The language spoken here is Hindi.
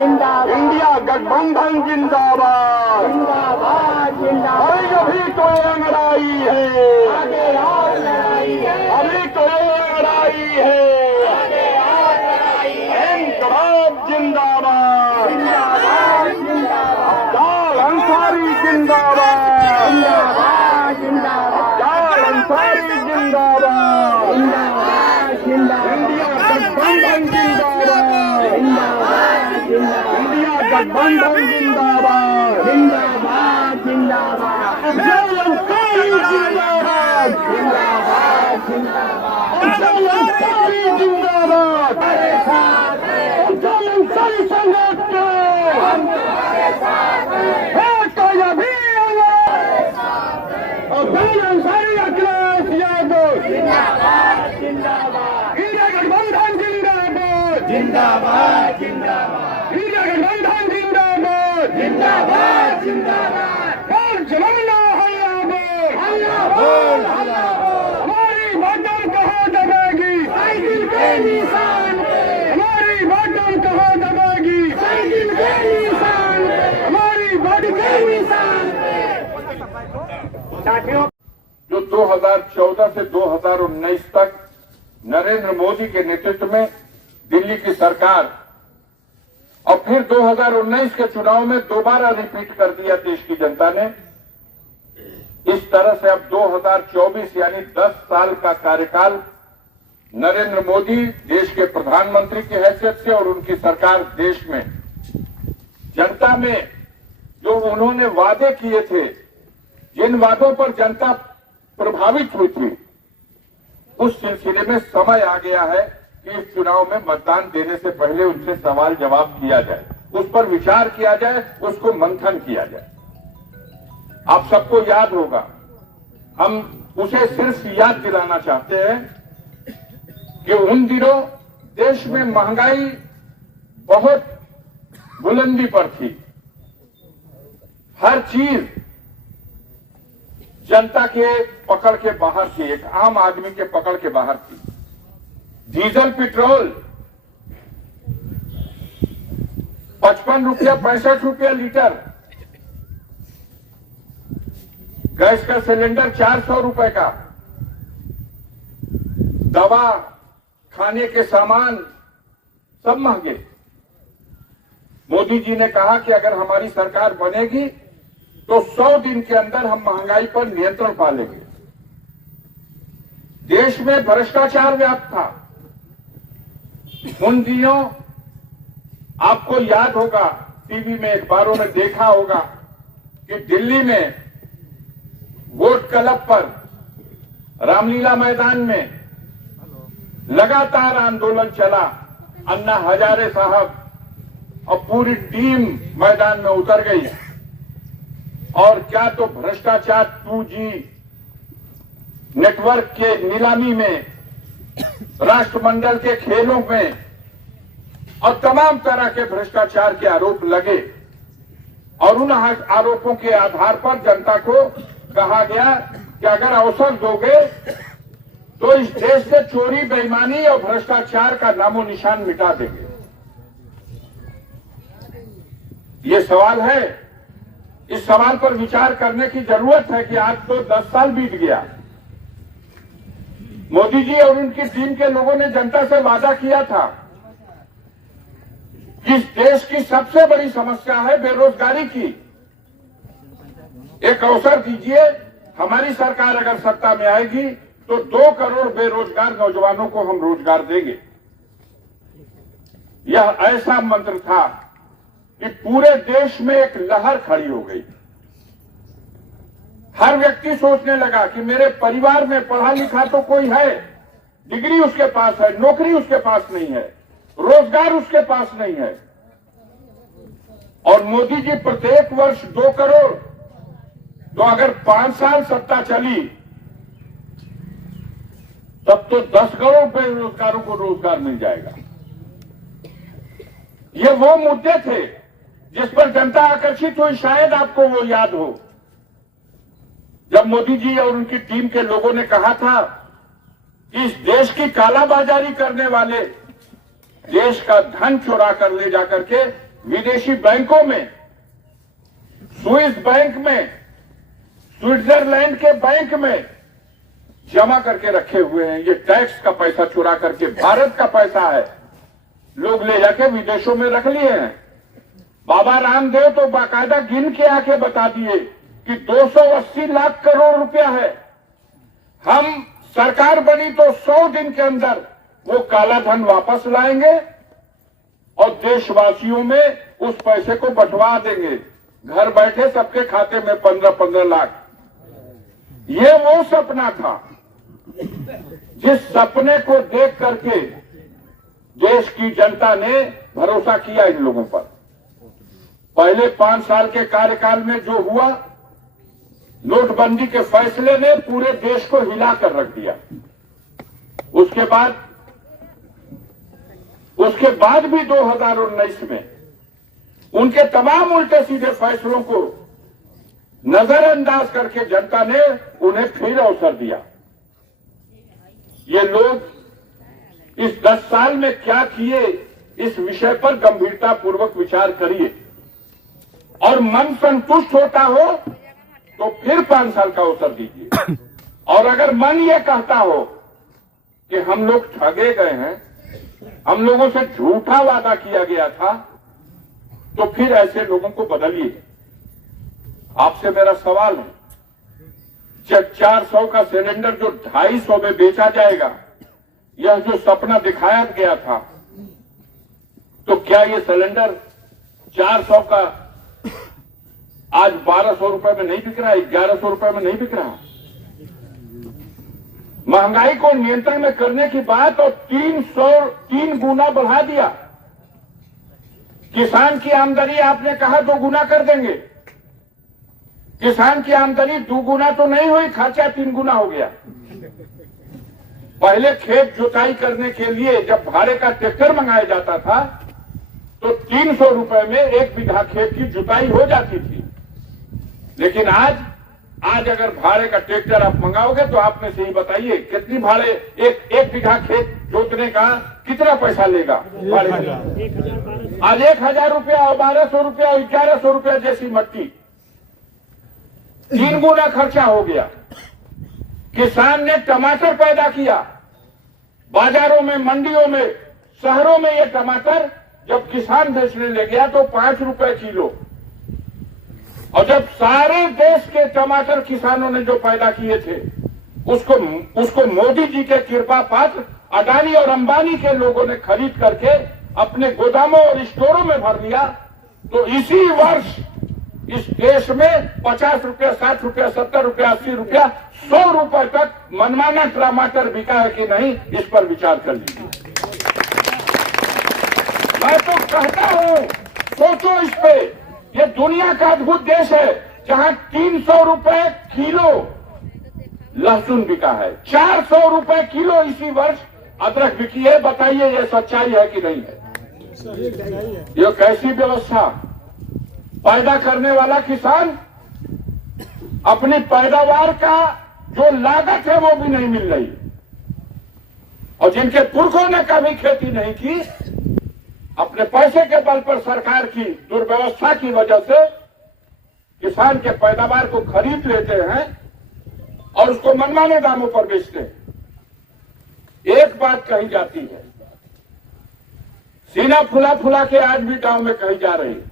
इंडिया गठबंधन जिंदाबाद जिंदाबाद जिंदाबाद। अभी तो ये लड़ाई है, आगे और लड़ाई है, अभी तो ये लड़ाई है। आगे और लड़ाई है। इंकलाब जिंदाबाद, जिंदाबाद जिंदाबाद अब्दाल अंसारी जिंदाबाद, जिंदाबाद जिंदाबाद अब्दाल अंसारी जिंदाबाद, जिंदाबाद जिंदाबाद इंडिया गठबंधन जिंदाबाद, जिंदाबाद जिंदाबाद इंडिया गठबंधन जिंदाबाद, जिंदाबाद जिंदाबाद अब्दाल अंसारी जिंदाबाद, जिंदाबाद जिंदाबाद। अब्दाल अंसारी जिंदाबाद, हमारे साथ है, अब्दाल अंसारी संगठन के हम तुम्हारे साथ हैं। है कोई अभी अब्दाल अंसारी अखिलेश यादव जिंदाबाद जिंदाबाद इंडिया गठबंधन जिंदाबाद, जिंदाबाद जिंदाबाद इंडिया गठबंधन जिंदाबाद, जिंदाबाद जिंदाबाद। और जमाना हल्ला बोल, हल्ला बोल हल्ला बोल। हमारी बातों कहाँ दबेगी, साइकिल के निशान पे, हमारी बातों कहाँ दबेगी, साइकिल के निशान पे, हमारी बातों के निशान पे। साथियों, जो 2014 से 2019 तक नरेंद्र मोदी के नेतृत्व में दिल्ली की सरकार और फिर 2019 के चुनाव में दोबारा रिपीट कर दिया देश की जनता ने, इस तरह से अब 2024 यानी 10 साल का कार्यकाल नरेंद्र मोदी देश के प्रधानमंत्री की हैसियत से और उनकी सरकार देश में जनता में जो उन्होंने वादे किए थे, जिन वादों पर जनता प्रभावित हुई थी, उस सिलसिले में समय आ गया है कि इस चुनाव में मतदान देने से पहले उनसे सवाल जवाब किया जाए, उस पर विचार किया जाए, उसको मंथन किया जाए। आप सबको याद होगा, हम उसे सिर्फ याद दिलाना चाहते हैं कि उन दिनों देश में महंगाई बहुत बुलंदी पर थी, हर चीज जनता के पकड़ के बाहर थी, एक आम आदमी के पकड़ के बाहर थी। डीजल पेट्रोल 55 रुपया 65 रुपया लीटर, गैस का सिलेंडर 400 रुपए का, दवा खाने के सामान सब महंगे। मोदी जी ने कहा कि अगर हमारी सरकार बनेगी तो 100 दिन के अंदर हम महंगाई पर नियंत्रण पा लेंगे। देश में भ्रष्टाचार व्याप्त था। उन दिनों आपको याद होगा, टीवी में अखबारों में देखा होगा कि दिल्ली में वोट क्लब पर, रामलीला मैदान में लगातार आंदोलन चला। अन्ना हजारे साहब और पूरी टीम मैदान में उतर गई और क्या तो भ्रष्टाचार 2G नेटवर्क के नीलामी में, राष्ट्रमंडल के खेलों में और तमाम तरह के भ्रष्टाचार के आरोप लगे और उन आरोपों के आधार पर जनता को कहा गया कि अगर अवसर दोगे तो इस देश से चोरी, बेईमानी और भ्रष्टाचार का नामो निशान मिटा देंगे। ये सवाल है, इस सवाल पर विचार करने की जरूरत है कि आज तो 10 साल बीत गया। मोदी जी और उनकी टीम के लोगों ने जनता से वादा किया था कि इस देश की सबसे बड़ी समस्या है बेरोजगारी की। एक अवसर दीजिए, हमारी सरकार अगर सत्ता में आएगी तो 2 करोड़ बेरोजगार नौजवानों को हम रोजगार देंगे। यह ऐसा मंत्र था कि पूरे देश में एक लहर खड़ी हो गई। हर व्यक्ति सोचने लगा कि मेरे परिवार में पढ़ा लिखा तो कोई है, डिग्री उसके पास है, नौकरी उसके पास नहीं है, रोजगार उसके पास नहीं है। और मोदी जी प्रत्येक वर्ष 2 करोड़, तो अगर 5 साल सत्ता चली तब तो 10 करोड़ बेरोजगारों को रोजगार मिल जाएगा। ये वो मुद्दे थे जिस पर जनता आकर्षित हुई। शायद आपको वो याद हो, जब मोदी जी और उनकी टीम के लोगों ने कहा था कि इस देश की कालाबाजारी करने वाले देश का धन चुरा कर ले जाकर के विदेशी बैंकों में, स्विस बैंक में, स्विट्जरलैंड के बैंक में जमा करके रखे हुए हैं। ये टैक्स का पैसा चुरा करके, भारत का पैसा है, लोग ले जाके विदेशों में रख लिए हैं। बाबा रामदेव तो बाकायदा गिन के आके बता दिए कि 280 लाख करोड़ रुपया है। हम सरकार बनी तो 100 दिन के अंदर वो काला धन वापस लाएंगे और देशवासियों में उस पैसे को बंटवा देंगे, घर बैठे सबके खाते में 15-15 लाख। ये वो सपना था जिस सपने को देख करके देश की जनता ने भरोसा किया इन लोगों पर। पहले 5 साल के कार्यकाल में जो हुआ, नोटबंदी के फैसले ने पूरे देश को हिला कर रख दिया। उसके बाद भी 2019 में उनके तमाम उल्टे सीधे फैसलों को नजरअंदाज करके जनता ने उन्हें फिर अवसर दिया। ये लोग इस 10 साल में क्या किए, इस विषय पर गंभीरता पूर्वक विचार करिए और मन संतुष्ट होता हो तो फिर 5 साल का अवसर दीजिए। और अगर मन ये कहता हो कि हम लोग ठगे गए हैं, हम लोगों से झूठा वादा किया गया था, तो फिर ऐसे लोगों को बदलिए। आपसे मेरा सवाल है, जब 400 का सिलेंडर जो 250 में बेचा जाएगा, यह जो सपना दिखाया गया था, तो क्या ये सिलेंडर 400 का आज 1200 रुपए में नहीं बिक रहा है, 1100 रुपए में नहीं बिक रहा? महंगाई को नियंत्रण में करने की बात और 3 गुना बढ़ा दिया। किसान की आमदनी आपने कहा 2 गुना कर देंगे। किसान की आमदनी 2 गुना तो नहीं हुई, खर्चा 3 गुना हो गया। पहले खेत जुताई करने के लिए जब भाड़े का ट्रैक्टर मंगाया जाता था तो 300 रुपए में 1 बीघा खेत की जुताई हो जाती थी। लेकिन आज अगर भाड़े का ट्रैक्टर आप मंगाओगे तो आप में से ही बताइए कितनी भाड़े, एक बीघा खेत जोतने का कितना पैसा लेगा भाड़े? आज 1000 रुपया और 1200 रुपया और 1100 रुपया जैसी मट्टी, 3 गुना खर्चा हो गया। किसान ने टमाटर पैदा किया, बाजारों में, मंडियों में, शहरों में ये टमाटर जब किसान बेचने ले गया तो 5 रुपए किलो। और जब सारे देश के टमाटर किसानों ने जो पैदा किए थे उसको मोदी जी के कृपा पात्र अडानी और अंबानी के लोगों ने खरीद करके अपने गोदामों और स्टोरों में भर लिया, तो इसी वर्ष इस देश में 50 रुपया, 60 रुपया, 70 रुपया, 80 रुपया, 100 रुपए तक मनमाना टमाटर बिका है कि नहीं, इस पर विचार कर लीजिए। मैं तो कहता हूं, सोचो इस पे। ये दुनिया का अद्भुत देश है जहां 300 रुपए किलो लहसुन बिका है, 400 रुपए किलो इसी वर्ष अदरक बिकी है। बताइए ये सच्चाई है कि नहीं है? ये कैसी व्यवस्था? पैदा करने वाला किसान अपनी पैदावार का जो लागत है वो भी नहीं मिल रही, और जिनके पुरखों ने कभी खेती नहीं की, अपने पैसे के बल पर सरकार की दुर्व्यवस्था की वजह से किसान के पैदावार को खरीद लेते हैं और उसको मनमाने दामों पर बेचते हैं। एक बात कही जाती है, सीना फुला फुला के आज भी गांव में कही जा रही है,